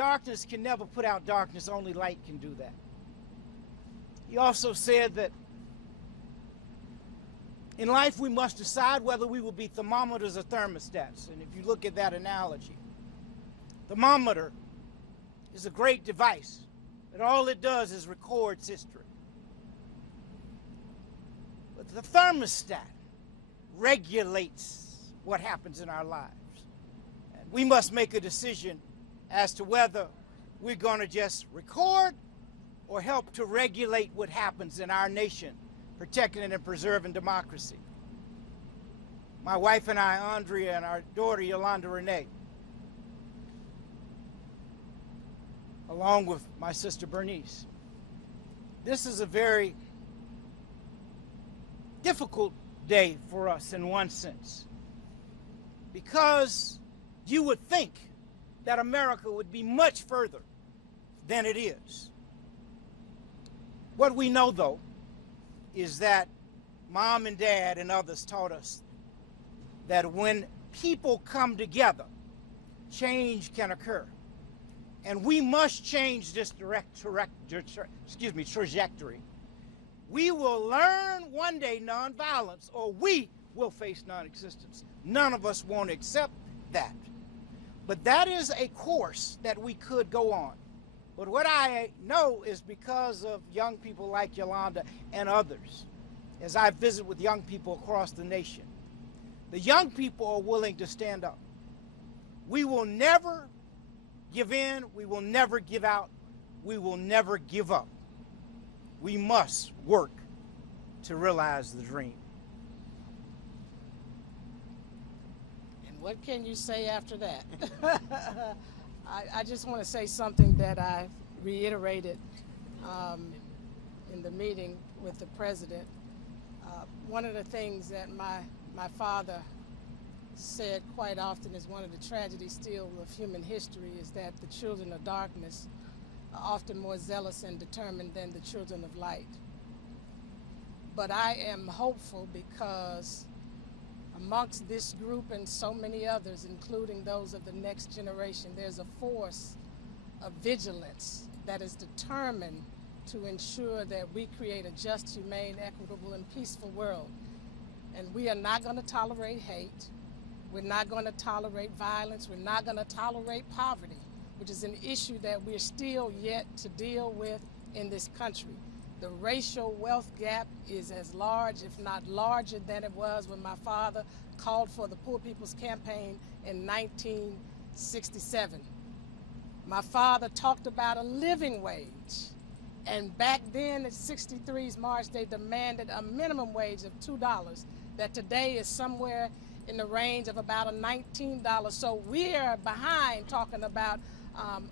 darkness can never put out darkness, only light can do that. He also said that in life we must decide whether we will be thermometers or thermostats. And if you look at that analogy, thermometer is a great device, and all it does is records history. But the thermostat regulates what happens in our lives. And we must make a decision as to whether we're going to just record or help to regulate what happens in our nation, protecting and preserving democracy. My wife and I, Andrea, and our daughter, Yolanda Renee, along with my sister Bernice, this is a very difficult day for us in one sense, because you would think that America would be much further than it is. What we know, though, is that Mom and Dad and others taught us that when people come together, change can occur. And we must change this trajectory. We will learn one day nonviolence, or we will face non-existence. None of us won't accept that. But that is a course that we could go on. But what I know is because of young people like Yolanda and others, as I visit with young people across the nation, the young people are willing to stand up. We will never give in, we will never give out, we will never give up. We must work to realize the dream. And what can you say after that? I just want to say something that I reiterated in the meeting with the president. One of the things that my father said quite often is one of the tragedies still of human history is that the children of darkness are often more zealous and determined than the children of light. But I am hopeful because amongst this group and so many others, including those of the next generation, there's a force of vigilance that is determined to ensure that we create a just, humane, equitable, and peaceful world. And we are not going to tolerate hate. We're not going to tolerate violence. We're not going to tolerate poverty, which is an issue that we're still yet to deal with in this country. The racial wealth gap is as large, if not larger, than it was when my father called for the Poor People's Campaign in 1967. My father talked about a living wage. And back then at 63's March, they demanded a minimum wage of $2 that today is somewhere in the range of about a $19. So we're behind talking about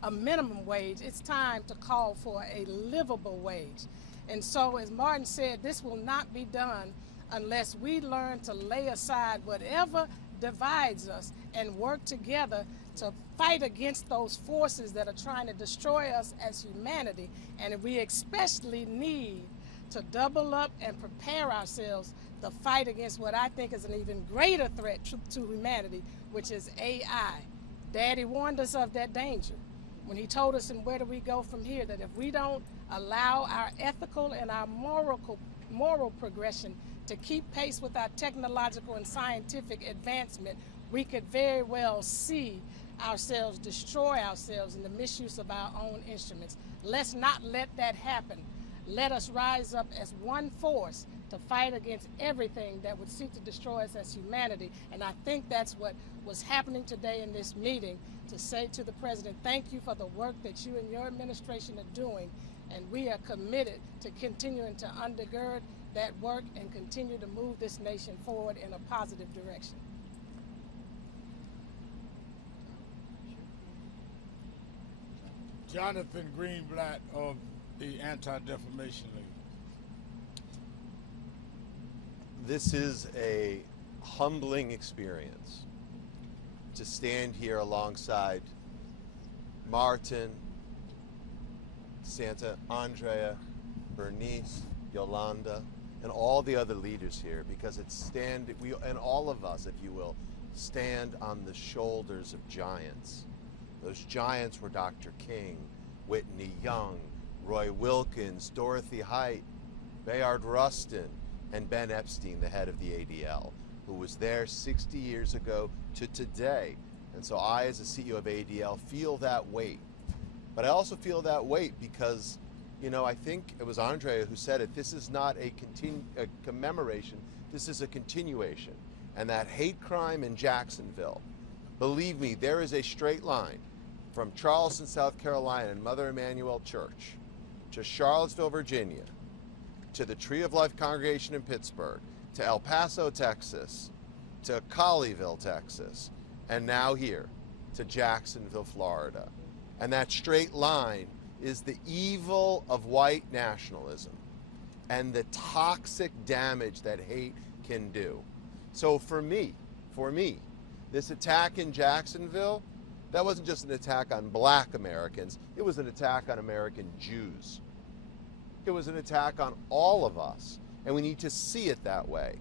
a minimum wage. It's time to call for a livable wage. And so, as Martin said, this will not be done unless we learn to lay aside whatever divides us and work together to fight against those forces that are trying to destroy us as humanity. And we especially need to double up and prepare ourselves to fight against what I think is an even greater threat to humanity, which is AI. Daddy warned us of that danger when he told us, and where do we go from here, that if we don't allow our ethical and our moral progression to keep pace with our technological and scientific advancement, we could very well see ourselves destroy ourselves in the misuse of our own instruments. Let's not let that happen. Let us rise up as one force to fight against everything that would seek to destroy us as humanity. And I think that's what was happening today in this meeting, to say to the president, thank you for the work that you and your administration are doing. And we are committed to continuing to undergird that work and continue to move this nation forward in a positive direction. Jonathan Greenblatt of the Anti-Defamation League. This is a humbling experience to stand here alongside Martin, Santa, Andrea, Bernice, Yolanda, and all the other leaders here, because we and all of us, if you will, stand on the shoulders of giants. Those giants were Dr. King, Whitney Young, Roy Wilkins, Dorothy Height, Bayard Rustin, and Ben Epstein, the head of the ADL, who was there 60 years ago to today. And so I, as the CEO of ADL, feel that weight. But I also feel that weight because, you know, I think it was Andrea who said it, this is not a commemoration, this is a continuation. And that hate crime in Jacksonville, believe me, there is a straight line from Charleston, South Carolina, and Mother Emanuel Church, to Charlottesville, Virginia, to the Tree of Life congregation in Pittsburgh, to El Paso, Texas, to Colleyville, Texas, and now here to Jacksonville, Florida. And that straight line is the evil of white nationalism and the toxic damage that hate can do. So for me, this attack in Jacksonville, that wasn't just an attack on black Americans, it was an attack on American Jews. It was an attack on all of us, and we need to see it that way.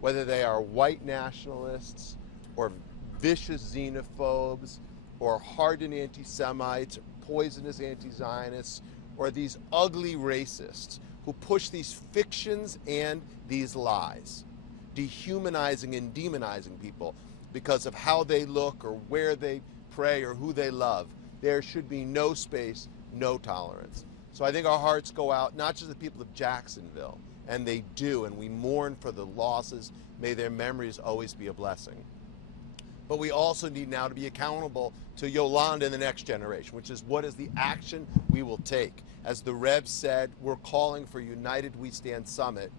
Whether they are white nationalists, or vicious xenophobes, or hardened anti-Semites, or poisonous anti-Zionists, or these ugly racists who push these fictions and these lies, dehumanizing and demonizing people because of how they look or where they pray or who they love. There should be no space, no tolerance. So I think our hearts go out, not just to the people of Jacksonville, and they do, and we mourn for the losses. May their memories always be a blessing. But we also need now to be accountable to Yolanda and the next generation, which is what is the action we will take. As the Rev said, we're calling for United We Stand Summit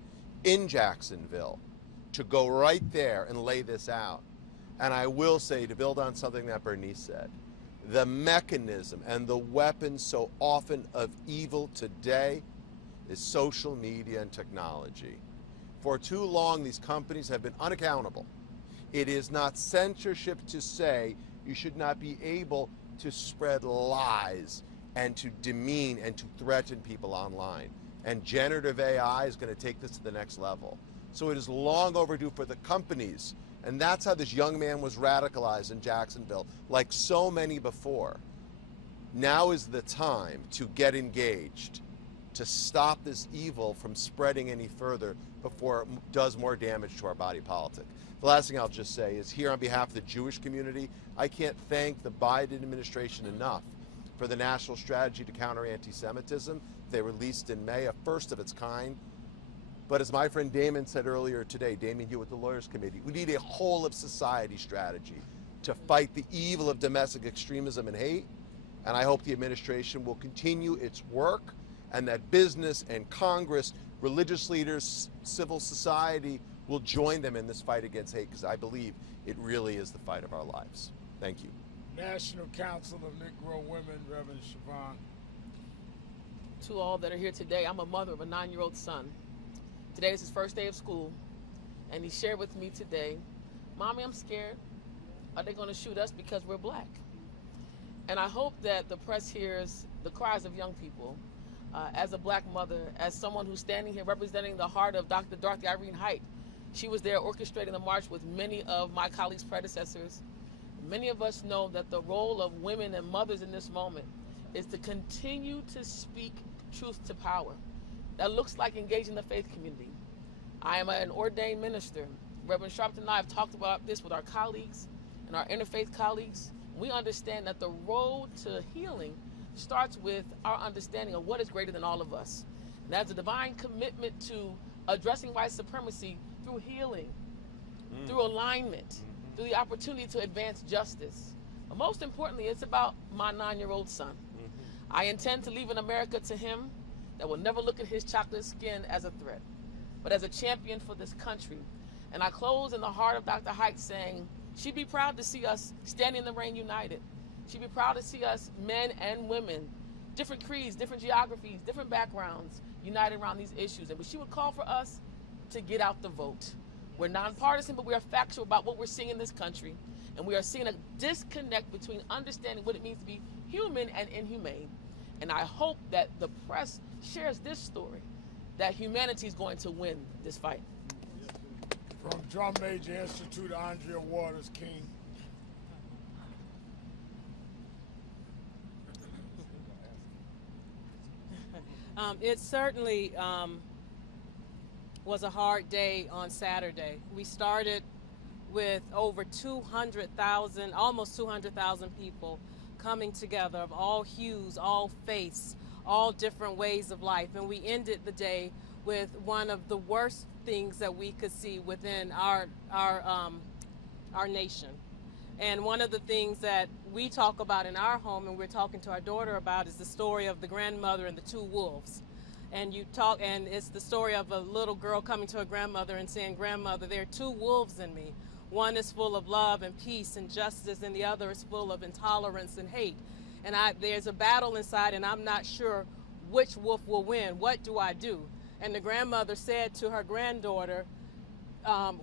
in Jacksonville to go right there and lay this out. And I will say, to build on something that Bernice said, the mechanism and the weapon so often of evil today is social media and technology. For too long, these companies have been unaccountable. It is not censorship to say you should not be able to spread lies and to demean and to threaten people online. And generative AI is going to take this to the next level. So it is long overdue for the companies. And that's how this young man was radicalized in Jacksonville, like so many before. Now is the time to get engaged, to stop this evil from spreading any further before it does more damage to our body politic. The last thing I'll just say is, here on behalf of the Jewish community, I can't thank the Biden administration enough for the national strategy to counter anti-Semitism they released in May, a first of its kind. But as my friend Damon said earlier today, Damon Hewitt, the Lawyers Committee, we need a whole of society strategy to fight the evil of domestic extremism and hate. And I hope the administration will continue its work, and that business and Congress, religious leaders, civil society will join them in this fight against hate, because I believe it really is the fight of our lives. Thank you. National Council of Negro Women, Reverend Siobhan. To all that are here today, I'm a mother of a 9-year-old son. Today is his first day of school, and he shared with me today, "Mommy, I'm scared. Are they going to shoot us because we're black?" And I hope that the press hears the cries of young people. As a black mother, as someone who's standing here representing the heart of Dr. Dorothy Irene Height, she was there orchestrating the march with many of my colleagues' predecessors. Many of us know that the role of women and mothers in this moment is to continue to speak truth to power. That looks like engaging the faith community. I am an ordained minister. Reverend Sharpton and I have talked about this with our colleagues and our interfaith colleagues. We understand that the road to healing starts with our understanding of what is greater than all of us. And that's a divine commitment to addressing white supremacy through healing, through alignment, through the opportunity to advance justice. But most importantly, it's about my 9-year-old son. I intend to leave an America to him that will never look at his chocolate skin as a threat, but as a champion for this country. And I close in the heart of Dr. Height saying, she'd be proud to see us standing in the rain united. She'd be proud to see us, men and women, different creeds, different geographies, different backgrounds, united around these issues. And she would call for us to get out the vote. We're nonpartisan, but we are factual about what we're seeing in this country. And we are seeing a disconnect between understanding what it means to be human and inhumane. And I hope that the press shares this story, that humanity is going to win this fight. From Drum Major Institute, Andrea Waters King. It certainly was a hard day on Saturday. We started with over 200,000, almost 200,000 people coming together of all hues, all faiths, all different ways of life. And we ended the day with one of the worst things that we could see within our nation. And one of the things that we talk about in our home, and we're talking to our daughter about, is the story of the grandmother and the two wolves. And it's the story of a little girl coming to her grandmother and saying, "Grandmother, there are two wolves in me. One is full of love and peace and justice, and the other is full of intolerance and hate. And there's a battle inside, and I'm not sure which wolf will win. What do I do?" And the grandmother said to her granddaughter,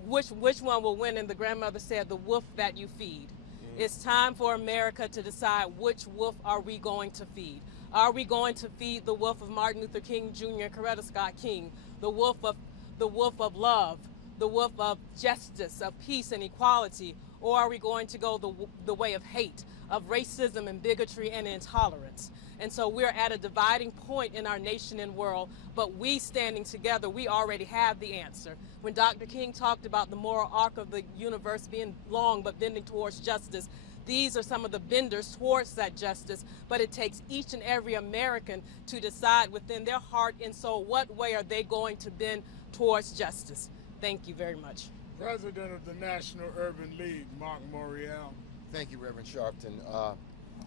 which one will win? And the grandmother said, "The wolf that you feed." It's time for America to decide which wolf are we going to feed. Are we going to feed the wolf of Martin Luther King Jr. and Coretta Scott King, the wolf of love, the wolf of justice, of peace and equality, or are we going to go the way of hate, of racism and bigotry and intolerance? And so we're at a dividing point in our nation and world, but we standing together, we already have the answer. When Dr. King talked about the moral arc of the universe being long but bending towards justice, these are some of the benders towards that justice, but it takes each and every American to decide within their heart and soul what way are they going to bend towards justice. Thank you very much. President of the National Urban League, Mark Morial. Thank you, Reverend Sharpton.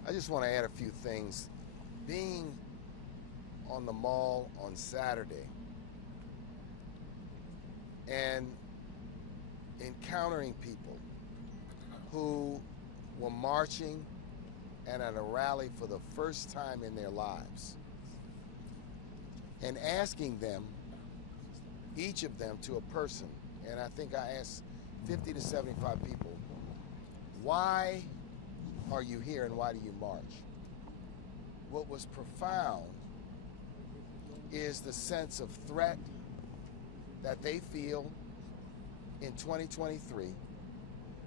I just want to add a few things. Being on the mall on Saturday and encountering people who were marching and at a rally for the first time in their lives, and asking them, each of them to a person, and I think I asked 50 to 75 people, why are you here and why do you march? What was profound is the sense of threat that they feel in 2023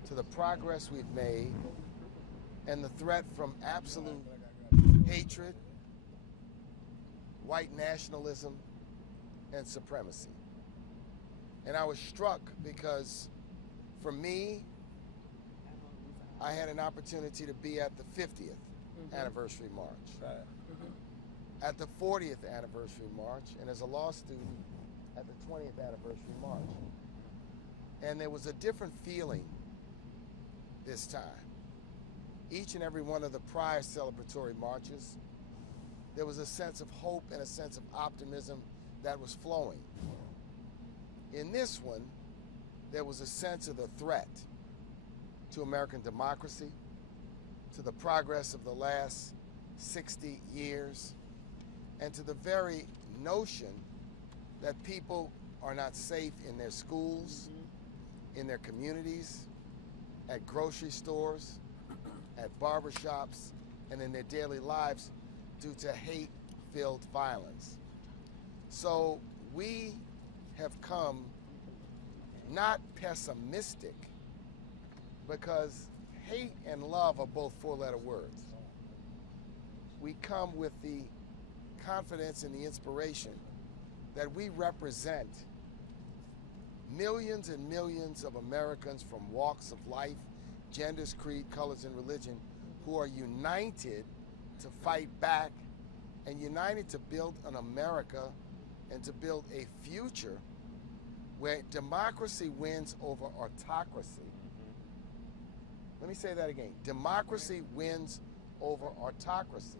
to the progress we've made and the threat from absolute hatred, white nationalism, and supremacy. And I was struck because for me, I had an opportunity to be at the 50th anniversary march, at the 40th anniversary march, and as a law student at the 20th anniversary march. And there was a different feeling this time. Each and every one of the prior celebratory marches, there was a sense of hope and a sense of optimism that was flowing. In this one, there was a sense of the threat to American democracy, to the progress of the last 60 years, and to the very notion that people are not safe in their schools, in their communities, at grocery stores, at barbershops, and in their daily lives due to hate-filled violence. So we have come not pessimistic, because hate and love are both four-letter words. We come with the confidence and the inspiration that we represent millions and millions of Americans from walks of life, genders, creed, colors, and religion who are united to fight back and united to build an America and to build a future where democracy wins over autocracy. Let me say that again. Democracy wins over autocracy.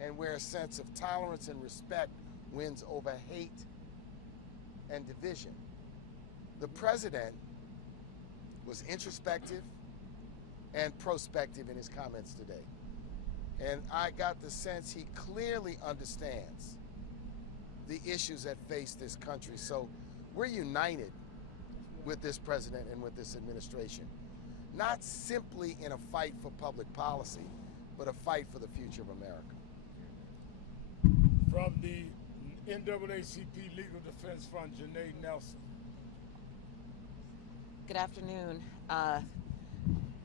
And where a sense of tolerance and respect wins over hate and division. The president was introspective and prospective in his comments today. And I got the sense he clearly understands the issues that face this country. So we're united with this president and with this administration. Not simply in a fight for public policy, but a fight for the future of America. From the NAACP Legal Defense Fund, Janae Nelson. Good afternoon.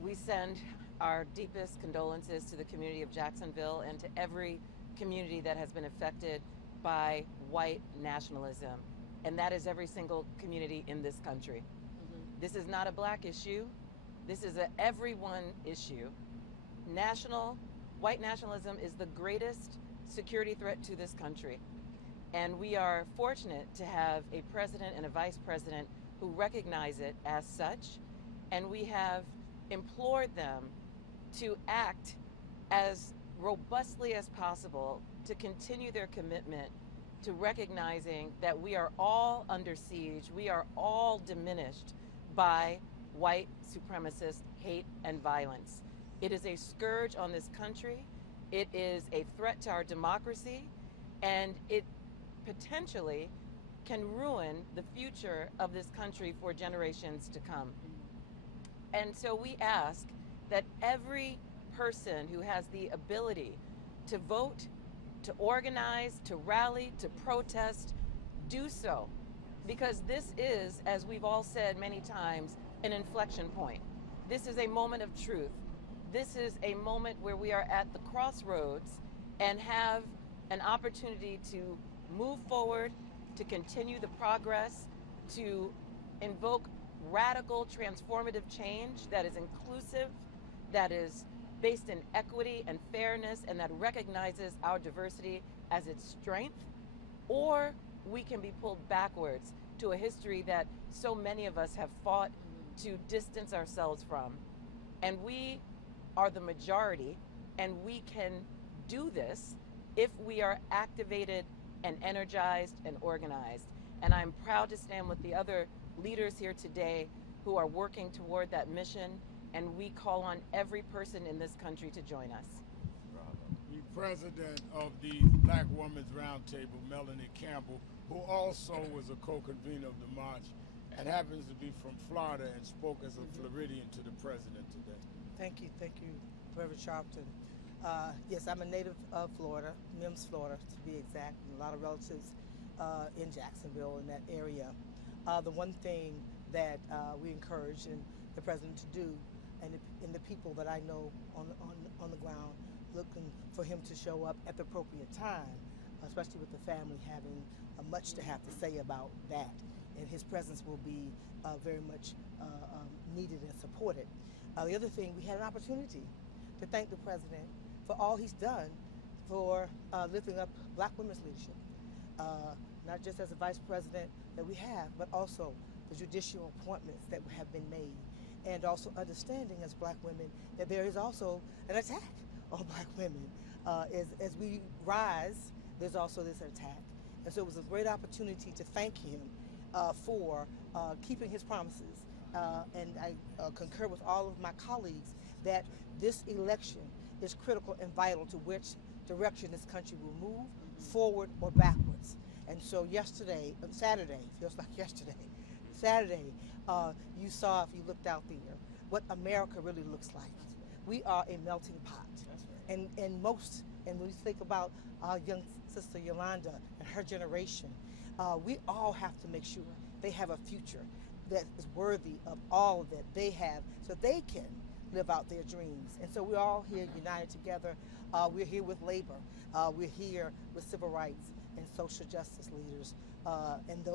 We send our deepest condolences to the community of Jacksonville and to every community that has been affected by white nationalism, and that is every single community in this country. This is not a black issue. This is a everyone issue. White nationalism is the greatest security threat to this country. And we are fortunate to have a president and a vice president who recognize it as such. And we have implored them to act as robustly as possible to continue their commitment to recognizing that we are all under siege, we are all diminished by white supremacist hate and violence. It is a scourge on this country, it is a threat to our democracy, and it potentially can ruin the future of this country for generations to come. And so we ask that every person who has the ability to vote, to organize, to rally, to protest, do so. Because this is, as we've all said many times, an inflection point. This is a moment of truth. This is a moment where we are at the crossroads and have an opportunity to move forward, to continue the progress, to invoke radical transformative change that is inclusive, that is based in equity and fairness, and that recognizes our diversity as its strength, or we can be pulled backwards to a history that so many of us have fought to distance ourselves from. And we are the majority, and we can do this if we are activated and energized and organized. And I'm proud to stand with the other leaders here today who are working toward that mission, and we call on every person in this country to join us. The president of the Black Women's Roundtable, Melanie Campbell, who also was a co-convener of the march and happens to be from Florida and spoke as a Floridian to the president today. Thank you, Reverend Sharpton. Yes, I'm a native of Florida, Mims, Florida, to be exact, and a lot of relatives in Jacksonville, in that area. The one thing that we encourage and the president to do, and the people that I know on the ground, looking for him to show up at the appropriate time, especially with the family having much to have to say about that. And his presence will be very much needed and supported. The other thing, we had an opportunity to thank the president for all he's done for lifting up Black women's leadership. Not just as a vice president that we have, but also the judicial appointments that have been made, and also understanding as Black women that there is also an attack on Black women. As we rise, there's also this attack. And so it was a great opportunity to thank him for keeping his promises. And I concur with all of my colleagues that this election is critical and vital to which direction this country will move, forward or backwards. And so Saturday, feels like yesterday, Saturday, you saw, if you looked out there, what America really looks like. We are a melting pot. And when we think about our young sister Yolanda and her generation, we all have to make sure they have a future that is worthy of all that they have, so they can live out their dreams. And so we're all here united together. We're here with labor. We're here with civil rights and social justice leaders. And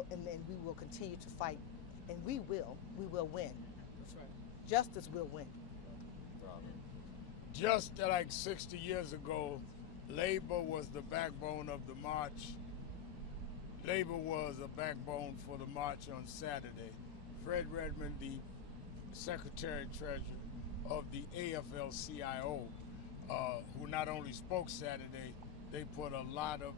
we will continue to fight. And we will win. That's right. Justice will win. Just like 60 years ago, labor was the backbone of the march. Labor was a backbone for the march on Saturday. Fred Redmond, the Secretary-Treasurer of the AFL-CIO, who not only spoke Saturday, they put a lot of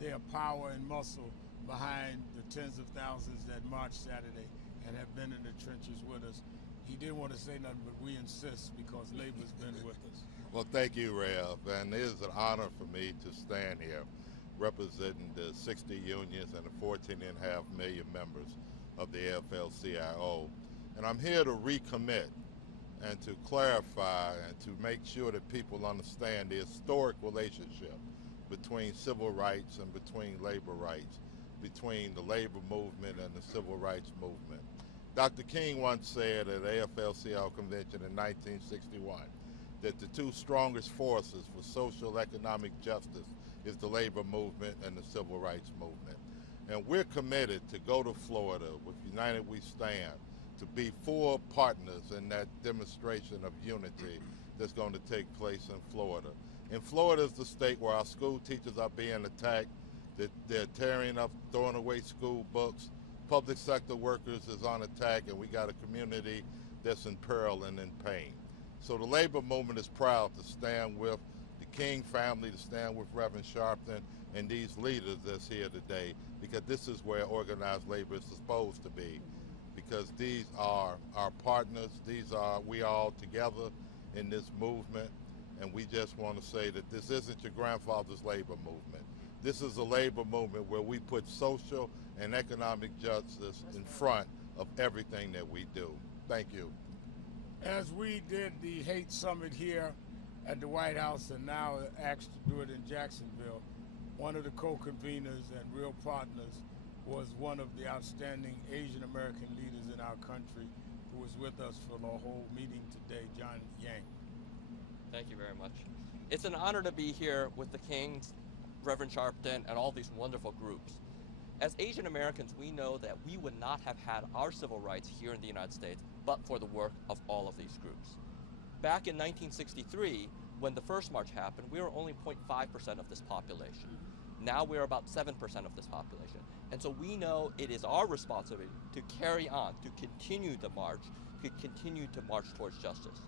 their power and muscle behind the tens of thousands that marched Saturday and have been in the trenches with us. He didn't want to say nothing, but we insist because labor's been with us. Well, thank you, Rev, and it is an honor for me to stand here representing the 60 unions and the 14.5 million members of the AFL-CIO. And I'm here to recommit and to clarify and to make sure that people understand the historic relationship between civil rights and between labor rights, between the labor movement and the civil rights movement. Dr. King once said at the AFL-CIO convention in 1961 that the two strongest forces for social economic justice is the labor movement and the civil rights movement. And we're committed to go to Florida with United We Stand to be full partners in that demonstration of unity that's going to take place in Florida. And Florida is the state where our school teachers are being attacked, that they're tearing up, throwing away school books. Public sector workers is on attack, and we got a community that's in peril and in pain. So the labor movement is proud to stand with the King family, to stand with Reverend Sharpton and these leaders that's here today, because this is where organized labor is supposed to be, because these are our partners, we are all together in this movement, and we just want to say that this isn't your grandfather's labor movement. This is a labor movement where we put social and economic justice in front of everything that we do. Thank you. As we did the hate summit here at the White House and now asked to do it in Jacksonville, one of the co-conveners and real partners was one of the outstanding Asian American leaders in our country who was with us for the whole meeting today, John Yang. Thank you very much. It's an honor to be here with the Kings, Reverend Sharpton, and all these wonderful groups. As Asian Americans, we know that we would not have had our civil rights here in the United States but for the work of all of these groups. Back in 1963, when the first march happened, we were only 0.5% of this population. Now we're about 7% of this population. And so we know it is our responsibility to carry on, to continue the march, to continue to march towards justice.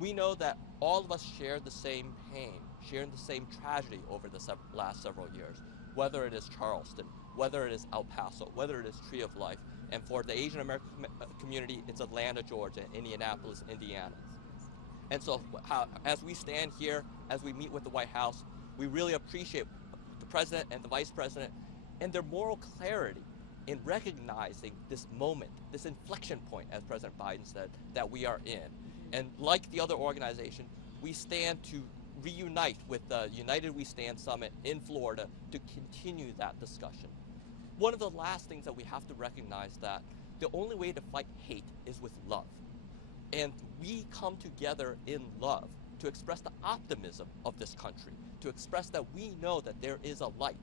We know that all of us share the same pain, share the same tragedy over the last several years, whether it is Charleston, whether it is El Paso, whether it is Tree of Life, and for the Asian American community, it's Atlanta, Georgia, Indianapolis, Indiana. And so as we stand here, as we meet with the White House, we really appreciate the President and the Vice President and their moral clarity in recognizing this moment, this inflection point, as President Biden said, that we are in. And like the other organization, we stand to reunite with the United We Stand Summit in Florida to continue that discussion. One of the last things that we have to recognize that the only way to fight hate is with love. And we come together in love to express the optimism of this country, to express that we know that there is a light.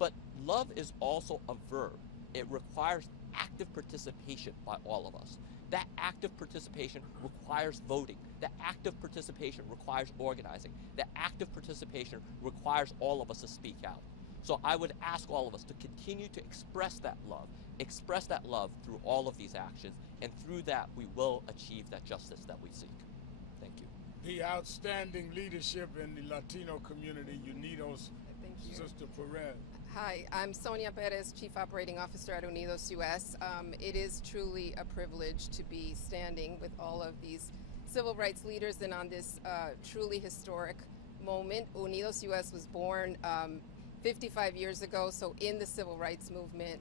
But love is also a verb. It requires active participation by all of us. That active participation requires voting. That active participation requires organizing. That active participation requires all of us to speak out. So I would ask all of us to continue to express that love through all of these actions, and through that we will achieve that justice that we seek. Thank you. The outstanding leadership in the Latino community, Unidos, Thank you. Sister Perez. Hi, I'm Sonia Perez, Chief Operating Officer at Unidos US. It is truly a privilege to be standing with all of these civil rights leaders and on this truly historic moment. Unidos US was born 55 years ago, so in the civil rights movement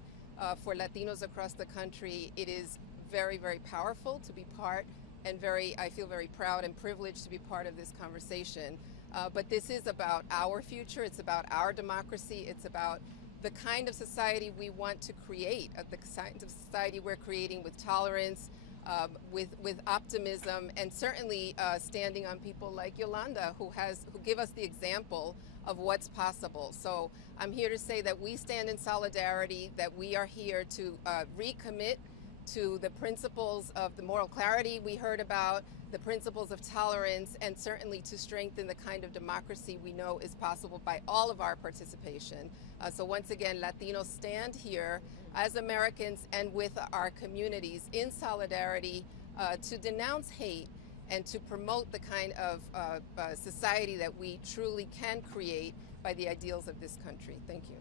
for Latinos across the country, it is very, very powerful to be part and I feel very proud and privileged to be part of this conversation. But this is about our future, it's about our democracy, it's about the kind of society we want to create, the kind of society we're creating with tolerance, with optimism, and certainly standing on people like Yolanda, who give us the example of what's possible. So I'm here to say that we stand in solidarity, that we are here to recommit to the principles of the moral clarity we heard about, the principles of tolerance, and certainly to strengthen the kind of democracy we know is possible by all of our participation. So once again, Latinos stand here as Americans and with our communities in solidarity to denounce hate and to promote the kind of society that we truly can create by the ideals of this country. Thank you.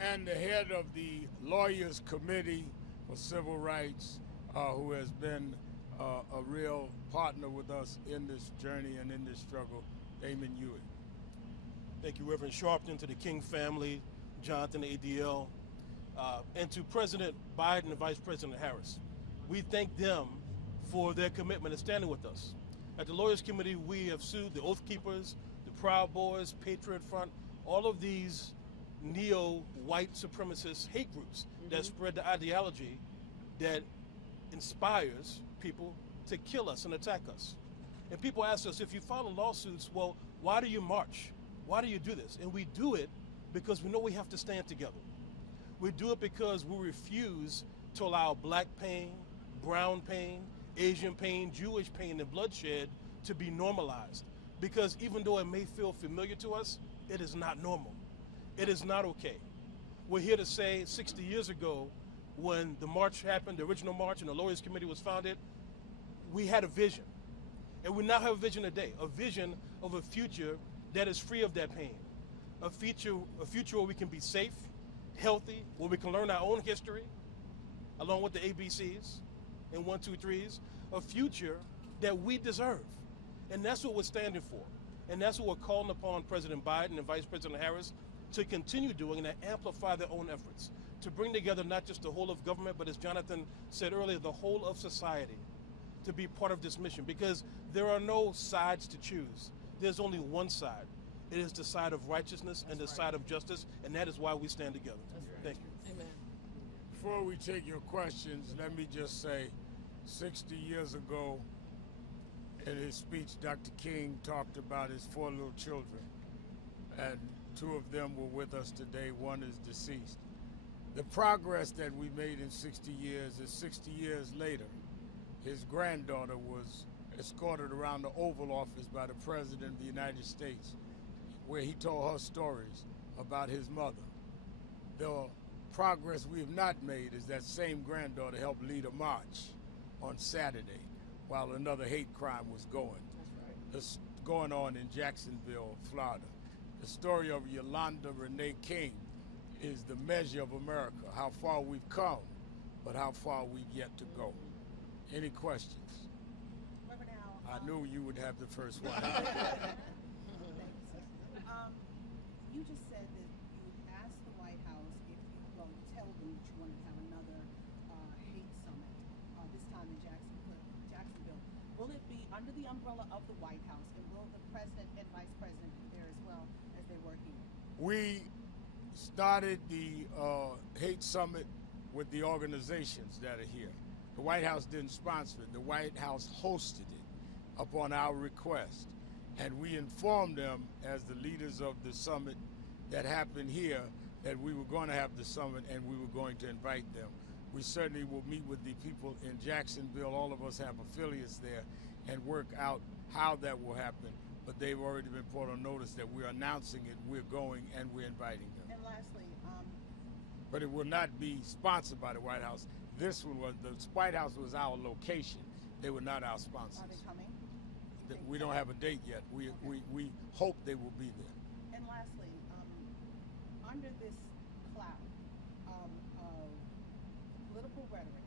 And the head of the Lawyers Committee for Civil Rights, who has been a real partner with us in this journey and in this struggle, Damon Hewitt. Thank you, Reverend Sharpton, to the King family, Jonathan, ADL, and to President Biden and Vice President Harris. We thank them for their commitment and standing with us. At the Lawyers Committee, we have sued the Oath Keepers, the Proud Boys, Patriot Front, all of these neo-white supremacist hate groups that spread the ideology that inspires people to kill us and attack us. And people ask us, if you file lawsuits, well, why do you march? Why do you do this? And we do it because we know we have to stand together. We do it because we refuse to allow black pain, brown pain, Asian pain, Jewish pain, and bloodshed to be normalized. Because even though it may feel familiar to us, it is not normal. It is not okay. We're here to say 60 years ago, when the march happened, the original march, and the Lawyers Committee was founded, we had a vision. And we now have a vision today, a vision of a future that is free of that pain. A future where we can be safe, healthy, where we can learn our own history, along with the ABCs and 1, 2, 3s, a future that we deserve. And that's what we're standing for. And that's what we're calling upon President Biden and Vice President Harris to continue doing, and to amplify their own efforts, to bring together not just the whole of government, but as Jonathan said earlier, the whole of society to be part of this mission, because there are no sides to choose. There's only one side. It is the side of righteousness and the side of justice, and that is why we stand together. Thank you. Amen. Before we take your questions, let me just say, 60 years ago, in his speech, Dr. King talked about his 4 little children, and 2 of them were with us today. 1 is deceased. The progress that we made in 60 years is 60 years later, his granddaughter was escorted around the Oval Office by the President of the United States, where he told her stories about his mother. The progress we have not made is that same granddaughter helped lead a march on Saturday while another hate crime was going on in Jacksonville, Florida. The story of Yolanda Renee King is the measure of America, how far we've come, but how far we've yet to go. Any questions? I knew you would have the first one. You just said that you asked the White House if you, well, tell them that you wanted to have another hate summit, this time in Jacksonville. Will it be under the umbrella of the White House, and will the President and Vice President be there as well as they work here? We started the hate summit with the organizations that are here. The White House didn't sponsor it. The White House hosted it upon our request. And we informed them, as the leaders of the summit that happened here, that we were going to have the summit and we were going to invite them. We certainly will meet with the people in Jacksonville. All of us have affiliates there, and work out how that will happen. But they've already been put on notice that we're announcing it, we're going, and we're inviting them. And lastly, but it will not be sponsored by the White House. This one was, the White House was our location. They were not our sponsors. are they coming? We don't have a date yet. We hope they will be there. And lastly, under this cloud of political rhetoric,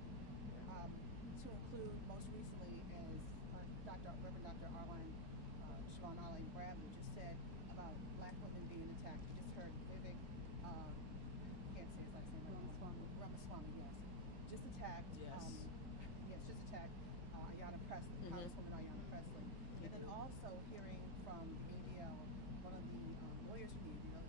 to include most recently as Reverend Dr. Siobhan Arlene Bradley just said about black women being attacked. You just heard Vivek, can't say his last name. Ramaswamy, yes. Just attacked. Yes. Just attacked Ayanna Pressley, Congresswoman Ayanna Pressley. And then also hearing from ADL, one of the lawyers from the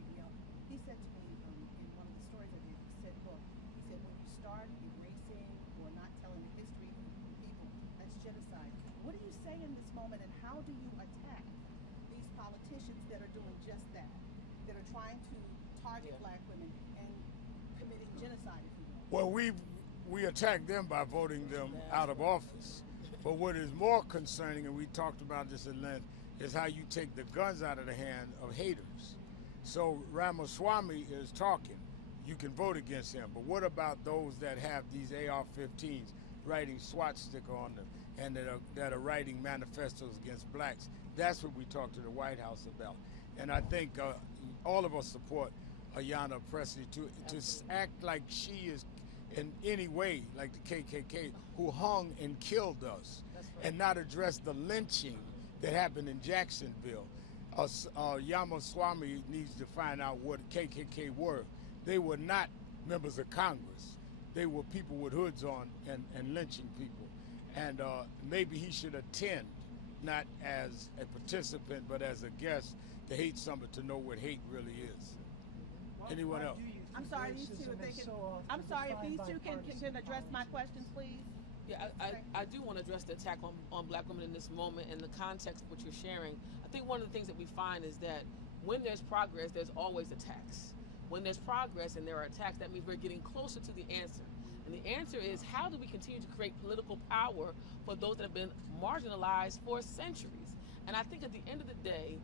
ADL, he said to me in one of the stories I did, he said, look, he said, when you start erasing or not telling the history of people, that's genocide. What do you say in this moment, and how do you attack these politicians that are doing just that, that are trying to target black women and committing genocide, if you will? Well, we attack them by voting them out of office. But what is more concerning, and we talked about this at length, is how you take the guns out of the hand of haters. So Ramaswamy is talking. You can vote against him. But what about those that have these AR-15s writing swastika on them and that are writing manifestos against blacks? That's what we talk to the White House about. And I think all of us support Ayanna Pressley to act like she is in any way like the KKK, who hung and killed us, and not address the lynching that happened in Jacksonville. Ramaswamy needs to find out what KKK were. They were not members of Congress. They were people with hoods on and lynching people. And maybe he should attend, not as a participant, but as a guest, the hate summit, to know what hate really is. Anyone else? I'm sorry, these two, if they can, I'm sorry, if these two can address my questions, please. Yeah, I do want to address the attack on black women in this moment and the context of what you're sharing. I think one of the things that we find is that when there's progress, there's always attacks. When there's progress and there are attacks, that means we're getting closer to the answer. And the answer is, how do we continue to create political power for those that have been marginalized for centuries? And I think at the end of the day,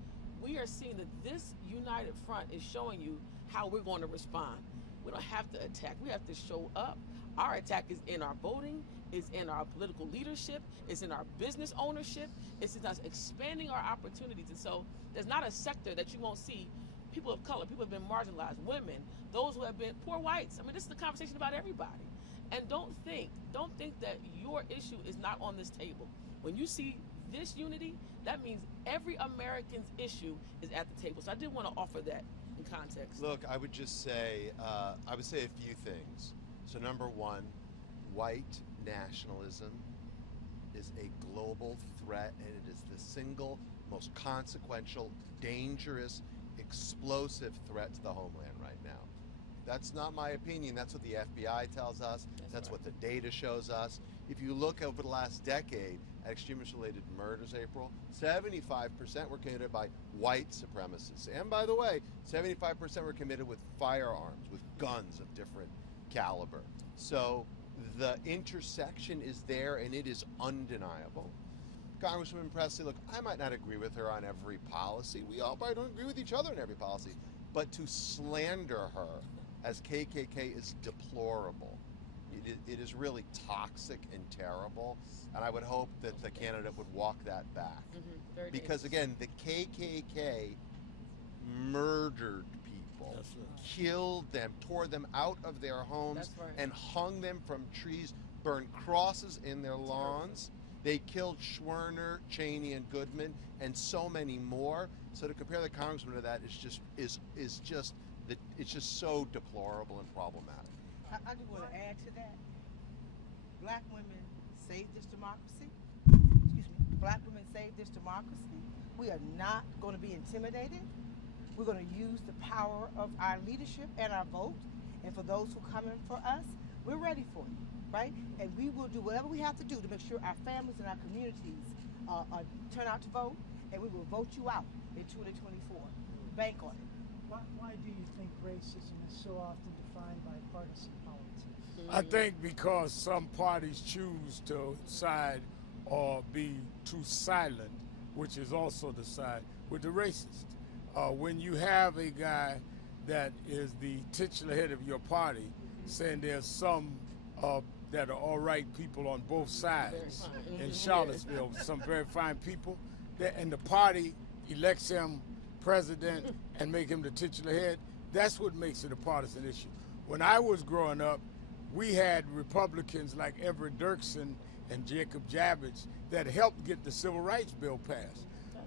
we are seeing that this united front is showing you how we're going to respond. We don't have to attack. We have to show up. Our attack is in our voting, is in our political leadership, it's in our business ownership, it's in us expanding our opportunities. And so there's not a sector that you won't see people of color, people who have been marginalized, women, those who have been poor whites. I mean, this is a conversation about everybody. And don't think that your issue is not on this table. When you see this unity, that means every American's issue is at the table. So I did want to offer that in context. Look, I would just say, a few things. So number one, white nationalism is a global threat, and it is the single most consequential, dangerous, explosive threat to the homeland right now. That's not my opinion. That's what the FBI tells us. That's what the data shows us. If you look over the last decade at extremist-related murders, April, 75% were committed by white supremacists. And by the way, 75% were committed with firearms, with guns of different caliber. So the intersection is there, and it is undeniable. Congresswoman Presley, look, I might not agree with her on every policy. We all probably don't agree with each other on every policy. But to slander her as KKK is deplorable. It is really toxic and terrible. And I would hope that the candidate would walk that back. Because again, the KKK murdered people, killed them, tore them out of their homes, and hung them from trees, burned crosses in their lawns. They killed Schwerner, Cheney, and Goodman, and so many more. So to compare the congressman to that is just so deplorable and problematic. I just want to add to that. Black women saved this democracy. Excuse me. Black women saved this democracy. We are not going to be intimidated. We're going to use the power of our leadership and our vote. And for those who come in for us, we're ready for you, right? And we will do whatever we have to do to make sure our families and our communities turn out to vote, and we will vote you out in 2024. Bank on it. Why do you think racism is so often defined by partisan politics? I think because some parties choose to side or be too silent, which is also the side with the racist. When you have a guy that is the titular head of your party saying there's some that are all right people on both sides in Charlottesville, some very fine people, and the party elects him president and make him the titular head, that's what makes it a partisan issue. When I was growing up, we had Republicans like Everett Dirksen and Jacob Javits that helped get the Civil Rights Bill passed.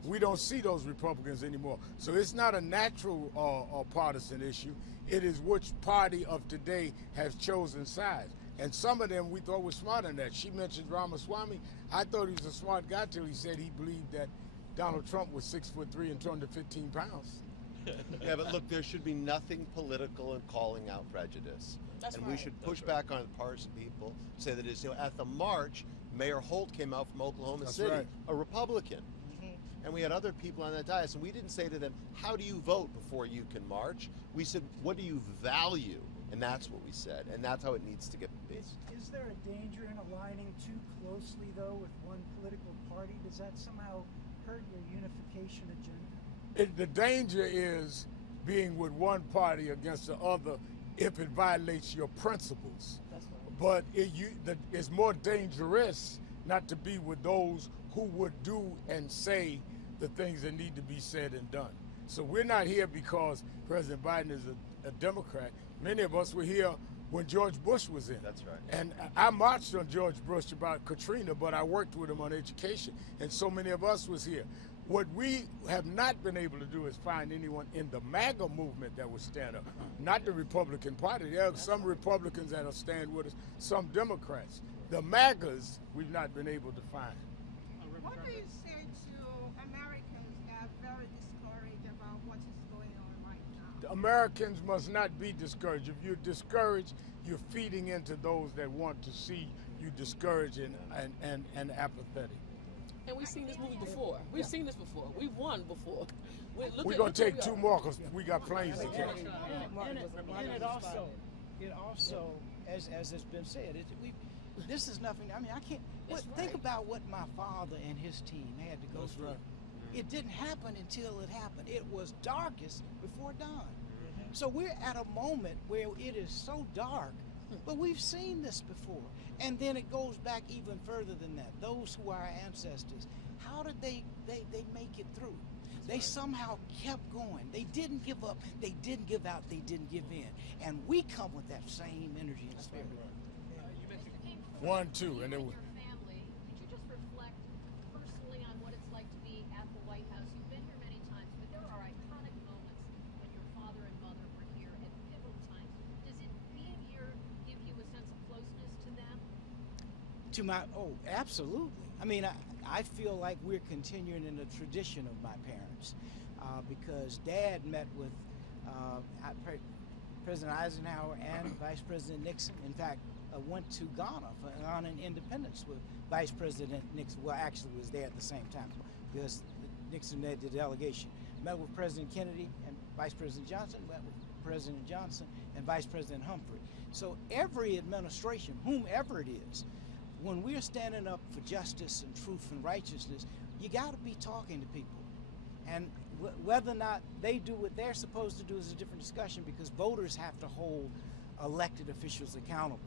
We don't see those Republicans anymore. So it's not a natural or partisan issue. It is which party of today has chosen sides. And some of them we thought were smarter than that. She mentioned Ramaswamy. I thought he was a smart guy till he said he believed that Donald Trump was 6'3" and 215 pounds. Yeah, but look, there should be nothing political in calling out prejudice. We should push back on partisan people, say that it's, at the march, Mayor Holt came out from Oklahoma City, a Republican. And we had other people on that dais, and we didn't say to them, how do you vote before you can march? We said, what do you value? And that's what we said, and that's how it needs to get be. Is there a danger in aligning too closely, though, with one political party? Does that somehow hurt your unification agenda? The danger is being with one party against the other if it violates your principles. But it's more dangerous not to be with those who would do and say the things that need to be said and done. So we're not here because President Biden is a Democrat. Many of us were here when George Bush was in. That's right. And I marched on George Bush about Katrina, but I worked with him on education, and so many of us was here. What we have not been able to do is find anyone in the MAGA movement that would stand up, not the Republican Party. There are some Republicans that will stand with us, some Democrats. The MAGAs, we've not been able to find. What do you say to Americans that are very discouraged about what is going on right now? The Americans must not be discouraged. If you're discouraged, you're feeding into those that want to see you discouraged and apathetic. And we've seen this movie before. We've seen this before. We've won before. We're going to take two more because we got planes to catch. And it also, as has been said, this is nothing. I mean, I can't. Think about what my father and his team had to go through. Right. It didn't happen until it happened. It was darkest before dawn. So we're at a moment where it is so dark, but we've seen this before. And then it goes back even further than that. Those who are our ancestors, how did they make it through? They somehow kept going. They didn't give up. They didn't give out. They didn't give in. And we come with that same energy and spirit. One, two, and then. Family, could you just reflect personally on what it's like to be at the White House? You've been here many times, but there are iconic moments when your father and mother were here at pivotal times. Does it being here give you a sense of closeness to them? Absolutely. I mean, I feel like we're continuing in the tradition of my parents because Dad met with President Eisenhower and Vice President Nixon. In fact, went to Ghana on an independence with Vice President Nixon. Well, actually, was there at the same time because Nixon led the delegation. Met with President Kennedy and Vice President Johnson. Met with President Johnson and Vice President Humphrey. So every administration, whomever it is, when we're standing up for justice and truth and righteousness, you got to be talking to people. And whether or not they do what they're supposed to do is a different discussion because voters have to hold elected officials accountable.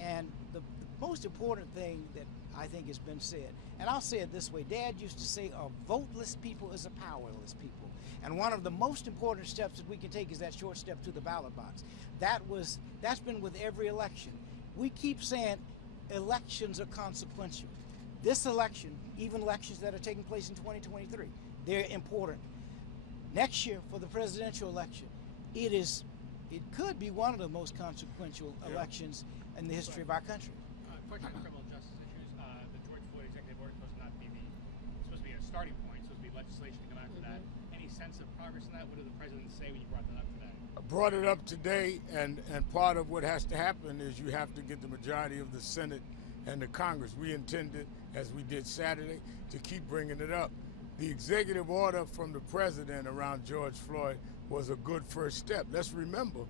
And the most important thing that I think has been said, and I'll say it this way, Dad used to say a voteless people is a powerless people. And one of the most important steps that we can take is that short step to the ballot box. That's been with every election. We keep saying elections are consequential. This election, even elections that are taking place in 2023, they're important. Next year for the presidential election, it could be one of the most consequential elections in the history of our country. Question on criminal justice issues. The George Floyd executive order is supposed to be a starting point, supposed to be legislation to come after that. Any sense of progress in that? What did the president say when you brought that up today? I brought it up today, and part of what has to happen is you have to get the majority of the Senate and the Congress. We intended, as we did Saturday, to keep bringing it up. The executive order from the president around George Floyd was a good first step. Let's remember,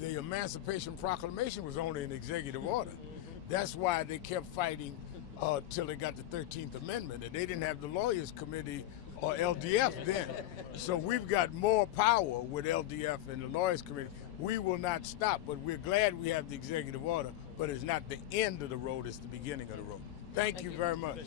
the Emancipation Proclamation was only an executive order. That's why they kept fighting till they got the 13th Amendment, and they didn't have the Lawyers Committee or LDF then. So we've got more power with LDF and the Lawyers Committee. We will not stop, but we're glad we have the executive order, but it's not the end of the road, it's the beginning of the road. Thank you very much.